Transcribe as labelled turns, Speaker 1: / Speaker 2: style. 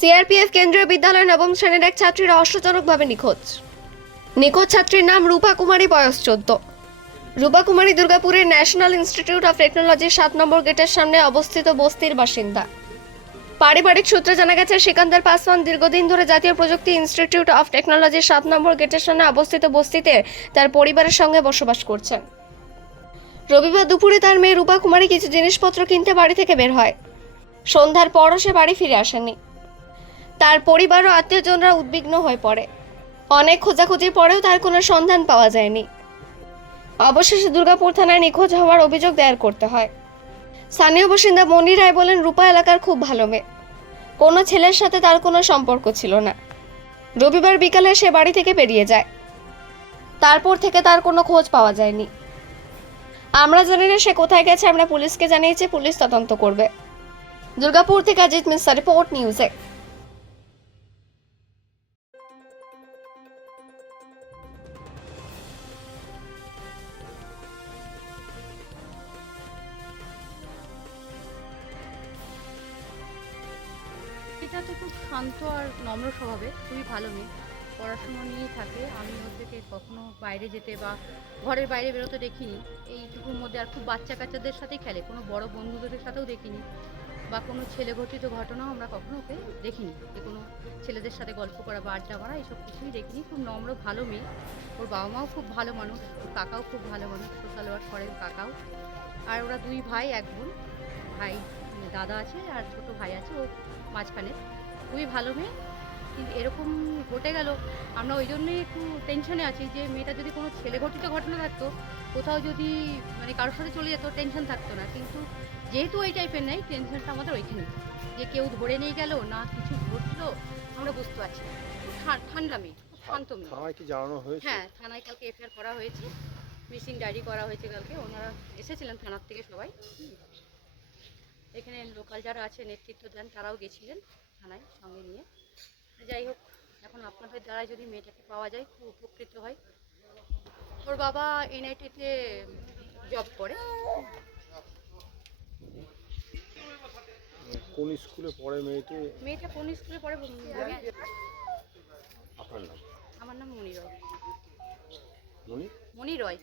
Speaker 1: CRPF কেন্দ্রীয় বিদ্যালয়ের নবম শ্রেণির এক ছাত্রী রহস্যজনকভাবে নিখোঁজ। নিখোঁজ ছাত্রীর নাম রূপা কুমারী, বয়স চোদ্দ। রূপা কুমারী দুর্গাপুরের ন্যাশনাল ইনস্টিটিউট অফ টেকনোলজির সাত নম্বর গেটের সামনে অবস্থিত বস্তির বাসিন্দা। পারিবারিক সূত্রে জানা গেছে, সিকান্দার পাসওয়ান দীর্ঘদিন ধরে জাতীয় প্রযুক্তি ইনস্টিটিউট অফ টেকনোলজির সাত নম্বর গেটের সামনে অবস্থিত বস্তিতে তার পরিবারের সঙ্গে বসবাস করছেন। রবিবার দুপুরে তার মেয়ে রূপা কুমারী কিছু জিনিসপত্র কিনতে বাড়ি থেকে বের হয়। সন্ধ্যার পরও সে বাড়ি ফিরে আসেনি। তার পরিবার ও আত্মীয়জনরা উদ্বিগ্ন হয়ে পড়ে। অনেক খোঁজাখুঁজির পরেও তার কোনো সন্ধান পাওয়া যায়নি। অবশেষে দুর্গাপুর থানায় নিখোঁজ হওয়ার অভিযোগ দায়ের করতে হয়। স্থানীয় বাসিন্দা মনি রায় বলেন, রূপা এলাকার খুব ভালো মেয়ে। কোনো ছেলের সাথে তার কোনো সম্পর্ক ছিল না। রবিবার বিকালে সে বাড়ি থেকে বেরিয়ে যায়। তারপর থেকে তার কোনো খোঁজ পাওয়া যায়নি। আমরা জানি না সে কোথায় গেছে, আমরা পুলিশকে জানিয়েছি, পুলিশ তদন্ত করবে। দুর্গাপুর থেকে অজিত মিশ্রা রিপোর্ট নিউজে
Speaker 2: এটা তো খুব শান্ত আর নম্র স্বভাবে, খুবই ভালো মেয়ে। পড়াশুনো নিয়েই থাকে, আমি ওদেরকে কখনো বাইরে যেতে বা ঘরের বাইরে বেরোতে দেখিনি। এইটুকুর মধ্যে আর খুব বাচ্চা কাচ্চাদের সাথেই খেলে, কোনো বড় বন্ধুদের সাথেও দেখিনি। বা কোনো ছেলে ঘটিত ঘটনাও আমরা কখনো ওকে দেখিনি। যে কোনো ছেলেদের সাথে গল্প করা বা আড্ডা মারা এইসব কিছুই দেখিনি। খুব নম্র, ভালো মেয়ে। ওর বাবা মাও খুব ভালো মানুষ, ওর কাকাও খুব ভালো মানুষ, সোশ্যাল ওয়ার্ক করেন কাকাও। আর ওরা দুই ভাই, এক বোন। ভাই, দাদা আছে আর ছোট ভাই আছে, ও মাঝখানে খুবই ভালো মেয়ে। কিন্তু এরকম ঘটে গেল আমরা ওই জন্যই একটু টেনশনে আছি যে মেয়েটা যদি কোনো ছেলে ঘটিত ঘটনা থাকতো কোথাও যদি মানে কারোর সাথে চলে যেত টেনশন থাকতো না। কিন্তু যেহেতু ওই টাইপের নেই টেনশনটা আমাদের ওইখানে যে কেউ ধরে নিয়ে গেল না কিছু ঘটলো আমরা বুঝতে পারছি ঠান্ডা মেয়ে খুব শান্ত মেয়ে।
Speaker 3: থানায় কি জানানো হয়েছে?
Speaker 2: হ্যাঁ থানায় কালকে এফআইআর করা হয়েছে। মিসিং ডায়েরি করা হয়েছে কালকে। ওনারা এসেছিলেন থানার থেকে সবাই। এখানে লোকাল যারা আছে নেতৃত্ব দেন তারাও গেছিলেন থানায় সঙ্গে নিয়ে। যাই হোক এখন আপনাদের দ্বারাই যদি মেয়েটাকে পাওয়া যায় খুব উপকৃত হয়। ওর বাবা এনআইটিতে জব করে।
Speaker 3: কোন স্কুলে পড়ে মেয়েটি?
Speaker 2: মেয়েটা কোন স্কুলে পড়ে?
Speaker 3: আপনার নাম?
Speaker 2: আমার নাম মণি রয়
Speaker 3: মনি
Speaker 2: মণি? রয়